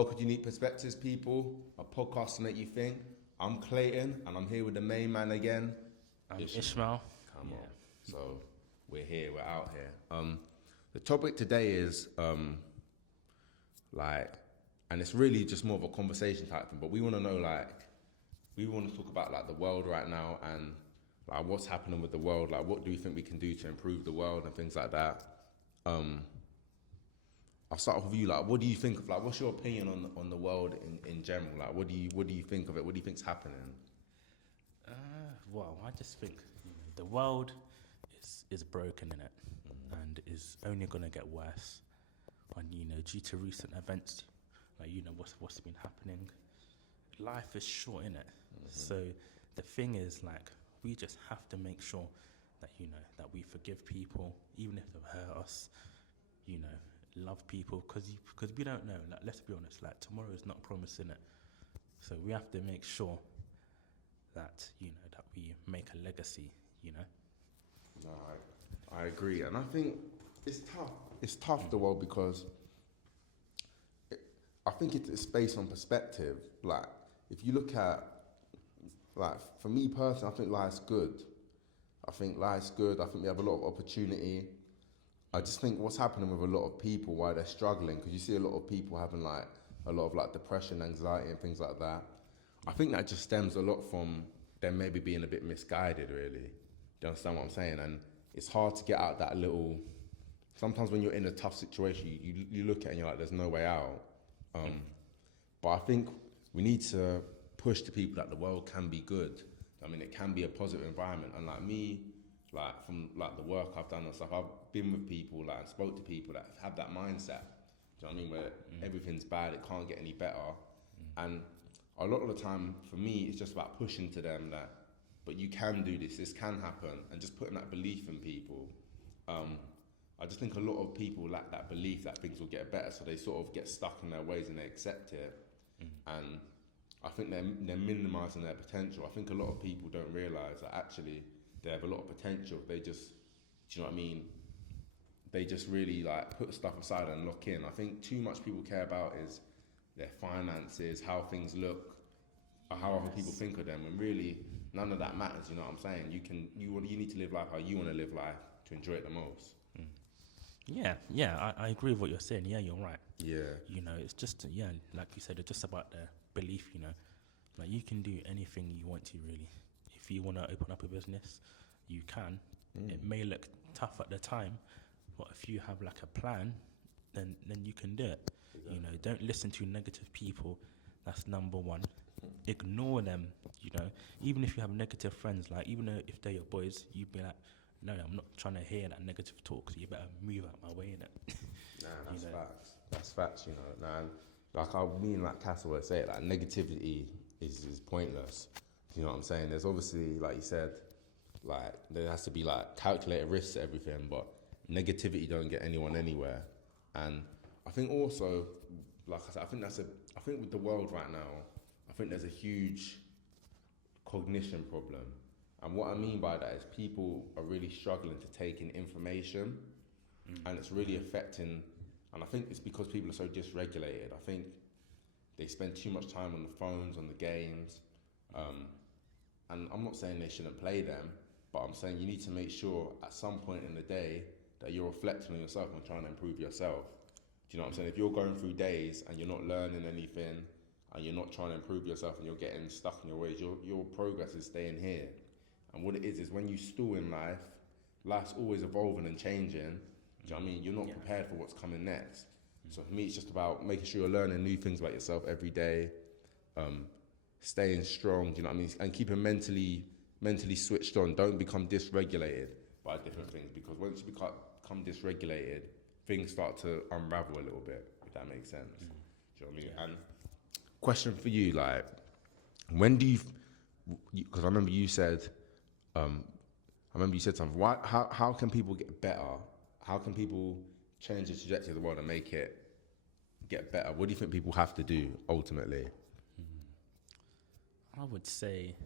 Welcome to Unique Perspectives, people. A podcast to make you think. I'm Clayton, and I'm here with the main man again. I'm Ishmael. Come on. So we're here. We're out here. The topic today is and it's really just more of a conversation type thing. But we want to know, we want to talk about the world right now and what's happening with the world. What do we think we can do to improve the world and things like that. I'll start off with you. What do you think of what's your opinion on the world in general? What do you think of it? What do you think's happening? Well, I just think the world is broken in it, and is only going to get worse. And due to recent events, what's been happening. Life is short in it, so the thing is we just have to make sure that that we forgive people, even if they've hurt us. Love people, because we don't know. Let's be honest. Tomorrow is not promising it, so we have to make sure that that we make a legacy. No, I agree, and I think it's tough. It's tough the world because I think it's based on perspective. If you look at for me personally, I think life's good. I think we have a lot of opportunity. I just think what's happening with a lot of people, why they're struggling, because you see a lot of people having a lot of depression, anxiety, and things like that. I think that just stems a lot from them maybe being a bit misguided, really. Do you understand what I'm saying? And it's hard to get out that little. Sometimes when you're in a tough situation, you look at it and you're like, there's no way out. But I think we need to push to people that the world can be good. I mean, it can be a positive environment. And from the work I've done and stuff, I've been with people and spoke to people that have that mindset. Do you know what I mean? Where everything's bad, it can't get any better. And a lot of the time, for me, it's just about pushing to them but you can do this can happen, and just putting that belief in people. I just think a lot of people lack that belief that things will get better, so they sort of get stuck in their ways and they accept it. And I think they're minimising their potential. I think a lot of people don't realise that actually they have a lot of potential. They just, do you know what I mean? They just really put stuff aside and lock in. I think too much people care about is their finances, how things look, or how other people think of them, and really none of that matters. You know what I'm saying? You need to live life how you want to live life to enjoy it the most. Yeah, I agree with what you're saying. Yeah, you're right. Yeah. It's just like you said, it's just about the belief. You can do anything you want to, really. If you want to open up a business, you can. It may look tough at the time, but if you have a plan, then you can do it. Exactly. Don't listen to negative people. That's number one. Ignore them. Even if you have negative friends, even if they're your boys, you'd be like, no, I'm not trying to hear that negative talk, so you better move out my way, innit? Nah, that's facts. That's facts, I mean, Castle would say it, negativity is pointless. You know what I'm saying? There's obviously, like you said, there has to be calculated risks to everything, but negativity don't get anyone anywhere. And I think also, like I said, I think with the world right now, I think there's a huge cognition problem. And what I mean by that is people are really struggling to take in information, and it's really affecting. And I think it's because people are so dysregulated. I think they spend too much time on the phones, on the games. And I'm not saying they shouldn't play them, but I'm saying you need to make sure at some point in the day that you're reflecting on yourself and trying to improve yourself. Do you know what I'm saying? If you're going through days and you're not learning anything and you're not trying to improve yourself and you're getting stuck in your ways, your progress is staying here. And what it is when you stall in life, life's always evolving and changing. Do you know what I mean? You're not prepared for what's coming next. So for me, it's just about making sure you're learning new things about yourself every day, staying strong, do you know what I mean? And keeping mentally switched on. Don't become dysregulated by different things, because once you become dysregulated, things start to unravel a little bit, if that makes sense. Do you know what I mean? And question for you, when do you, because I remember you said something. How can people get better? How can people change the trajectory of the world and make it get better? What do you think people have to do ultimately? I would say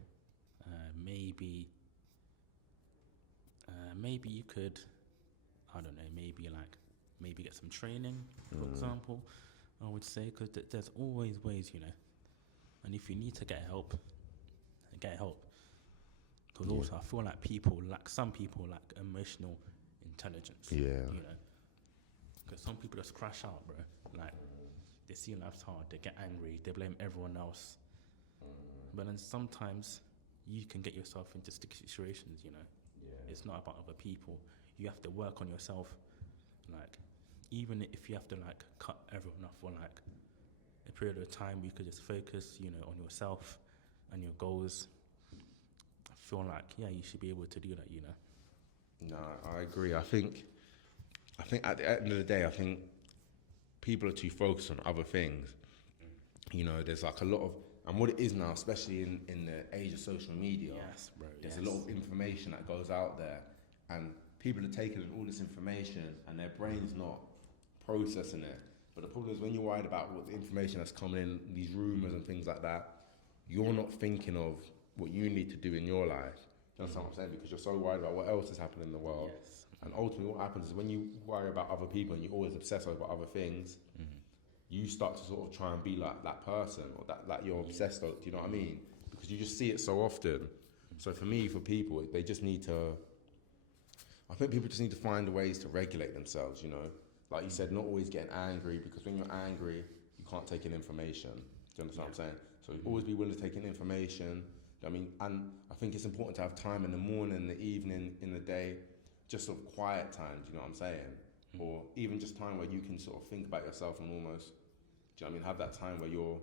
maybe you could, I don't know, maybe get some training, for example. I would say, because there's always ways, you know. And if you need to get help, get help. Because Yeah. also, I feel like some people lack emotional intelligence. Yeah. You know, because some people just crash out, bro. Like, they see life's hard, they get angry, they blame everyone else. But then sometimes you can get yourself into sticky situations, you know. Yeah. It's not about other people. You have to work on yourself. Like, even if you have to, like, cut everyone off for, like, a period of time, you could just focus, you know, on yourself and your goals. I feel like, yeah, you should be able to do that, you know. No, I agree. I think at the end of the day, I think people are too focused on other things. You know, there's like a lot of, and what it is now, especially in the age of social media, Yes, bro. there's yes. a lot of information that goes out there, and people are taking in all this information, and their brain's not processing it. But the problem is when you're worried about what the information that's coming in, these rumors and things like that, you're not thinking of what you need to do in your life. That's what I'm saying, because you're so worried about what else is happening in the world. Yes. And ultimately what happens is when you worry about other people and you always obsess over other things, you start to sort of try and be like that person, or that you're obsessed with, do you know what I mean? Because you just see it so often. So for me, for people, they just need to, I think people just need to find ways to regulate themselves, you know? Like you said, not always getting angry, because when you're angry, you can't take in information. Do you understand what I'm saying? So always be willing to take in information. I mean, and I think it's important to have time in the morning, in the evening, in the day, just sort of quiet time, do you know what I'm saying? Or even just time where you can sort of think about yourself and almost, do you know what I mean, have that time where you're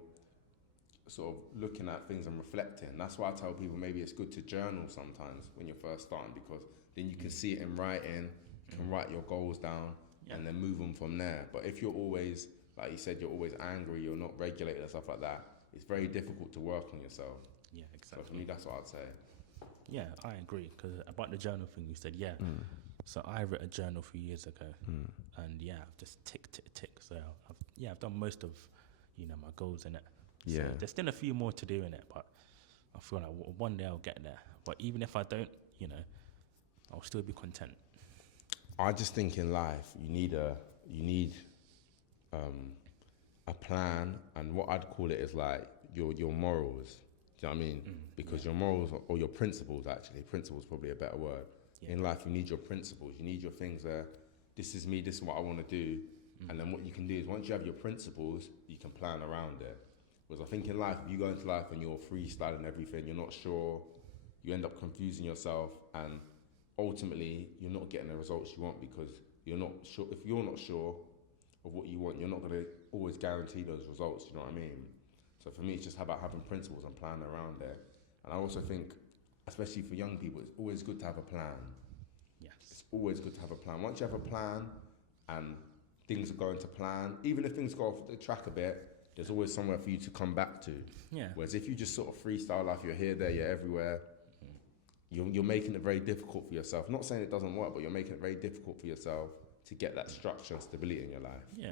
sort of looking at things and reflecting. That's why I tell people maybe it's good to journal sometimes when you're first starting, because then you can see it in writing, you can write your goals down, and then move on from there. But if you're always, like you said, you're always angry, you're not regulated and stuff like that, it's very difficult to work on yourself. Yeah, So for exactly. me, that's what I'd say. Yeah, I agree. Because about the journal thing, you said, yeah. So I wrote a journal a few years ago, and yeah, I've just tick. So I've done most of, you know, my goals in it. So Yeah. there's still a few more to do in it, but I feel like one day I'll get there. But even if I don't, you know, I'll still be content. I just think in life you need a plan, and what I'd call it is like your morals. Do you know what I mean? Because your morals, or your principles, actually, principles probably a better word. Yeah. In life, you need your principles. You need your things where this is me, this is what I want to do, and then what you can do is once you have your principles, you can plan around it. Whereas I think in life, if you go into life and you're freestyling everything, you're not sure, you end up confusing yourself, and ultimately you're not getting the results you want because you're not sure. If you're not sure of what you want, you're not going to always guarantee those results. You know what I mean? So for me, it's just about having principles and planning around it. And I also think, especially for young people, it's always good to have a plan. Yes. It's always good to have a plan. Once you have a plan and things are going to plan, even if things go off the track a bit, there's always somewhere for you to come back to. Yeah. Whereas if you just sort of freestyle life, you're here, there, you're everywhere, you're making it very difficult for yourself. Not saying it doesn't work, but you're making it very difficult for yourself to get that structure and stability in your life. Yeah.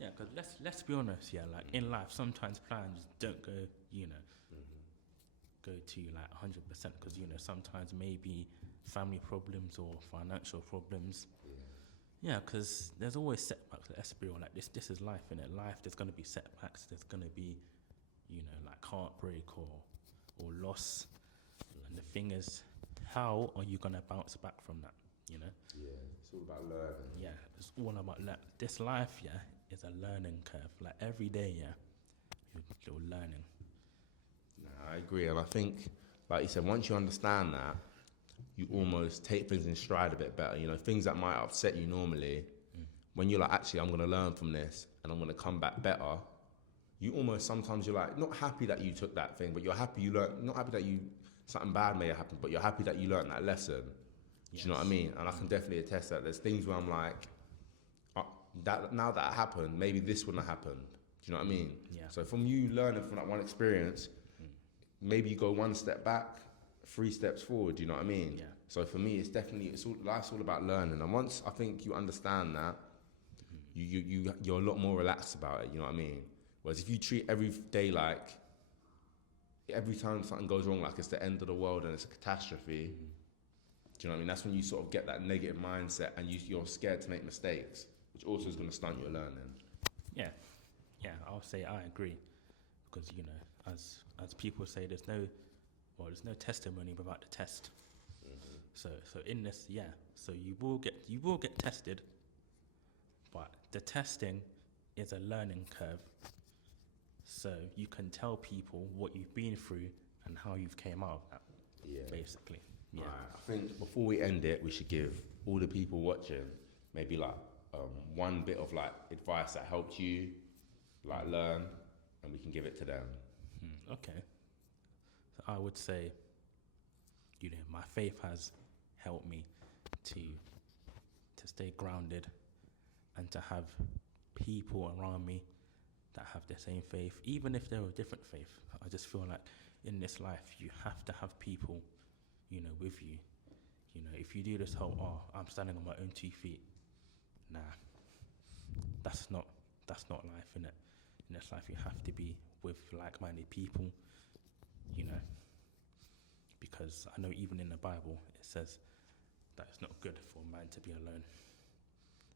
Yeah, because let's be honest, yeah, like in life, sometimes plans don't go, you know, go to like 100%, because, you know, sometimes maybe family problems or financial problems. Yeah, because there's always setbacks. Let's be real, like this is life, innit? Life, there's going to be setbacks, there's going to be, you know, like heartbreak or loss. And the thing is, how are you going to bounce back from that, you know? Yeah, it's all about learning. Yeah, it's all about this life, yeah, is a learning curve. Like every day, yeah, you're learning. Nah, I agree, and I think, like you said, once you understand that, you almost take things in stride a bit better. You know, things that might upset you normally, when you're like, actually, I'm going to learn from this, and I'm going to come back better. You almost, sometimes you're like, not happy that you took that thing, but you're happy you learned. Not happy that something bad may have happened, but you're happy that you learned that lesson. Do you know what I mean? And I can definitely attest that there's things where I'm like, that now that happened, maybe this wouldn't have happened. Do you know what I mean? Yeah. So from you learning from that one experience, maybe you go one step back, 3 steps forward. Do you know what I mean? Yeah. So for me, life's all about learning. And once I think you understand that, you're a lot more relaxed about it. You know what I mean? Whereas if you treat every day like, every time something goes wrong, like it's the end of the world and it's a catastrophe. Do you know what I mean? That's when you sort of get that negative mindset and you're scared to make mistakes, which also is going to stunt your learning. Yeah, yeah, I'll say I agree, because you know, as people say, there's no testimony without the test. So in this, yeah, so you will get tested, but the testing is a learning curve. So you can tell people what you've been through and how you've came out of that, Yeah. basically. Yeah. Right. I think before we end it, we should give all the people watching maybe like one bit of like advice that helped you like learn, and we can give it to them. Okay. So I would say, you know, my faith has helped me to stay grounded and to have people around me that have the same faith, even if they're a different faith. I just feel like in this life, you have to have people, you know, with you. You know, if you do this whole, I'm standing on my own 2 feet, nah, that's not life, innit? In this life, you have to be with like-minded people, you know, because I know even in the Bible, it says that it's not good for a man to be alone.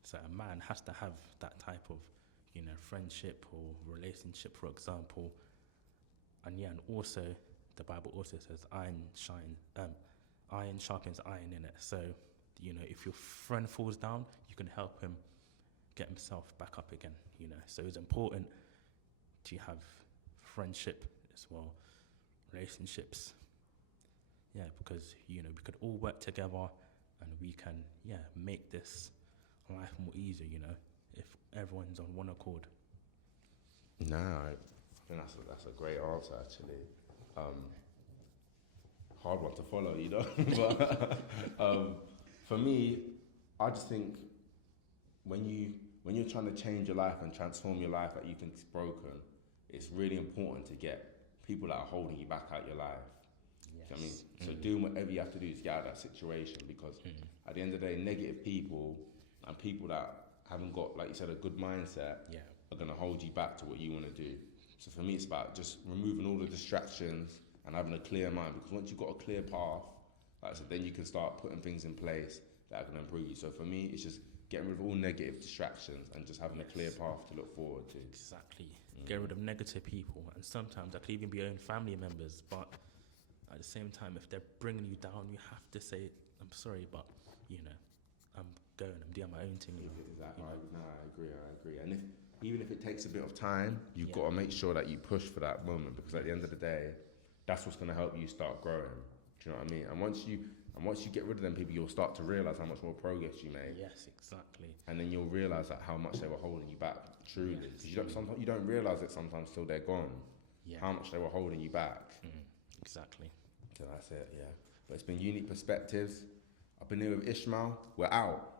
So a man has to have that type of, you know, friendship or relationship, for example. And yeah, and also the Bible also says iron sharpens iron, in it. So, you know, if your friend falls down, you can help him get himself back up again, you know. So it's important to have friendship as well, relationships. Yeah, because, you know, we could all work together and we can, yeah, make this life more easier, you know, if everyone's on one accord. No, I think that's a great answer actually. Hard one to follow, you know. But for me, I just think when you're trying to change your life and transform your life that you think is broken, it's really important to get people that are holding you back out your life. Yes. You know what I mean? So doing whatever you have to do to get out of that situation, because at the end of the day, negative people and people that haven't got, like you said, a good mindset are going to hold you back to what you want to do. So for me, it's about just removing all the distractions and having a clear mind, because once you've got a clear path, like I said, then you can start putting things in place that are going to improve you. So for me, it's just getting rid of all negative distractions and just having a clear path to look forward to. Exactly. Get rid of negative people, and sometimes that could even be your own family members, but at the same time, if they're bringing you down, you have to say, I'm sorry, but, you know, I'm doing my own thing. Exactly. I agree. And even if it takes a bit of time, you've got to make sure that you push for that moment, because at the end of the day, that's what's going to help you start growing. Do you know what I mean? And once you get rid of them people, you'll start to realise how much more progress you made. Yes, exactly. And then you'll realise that how much they were holding you back, truly. Because you don't realise it sometimes till they're gone. Yeah. How much they were holding you back. Exactly. So that's it, yeah. But it's been Unique Perspectives. I've been here with Ishmael. We're out.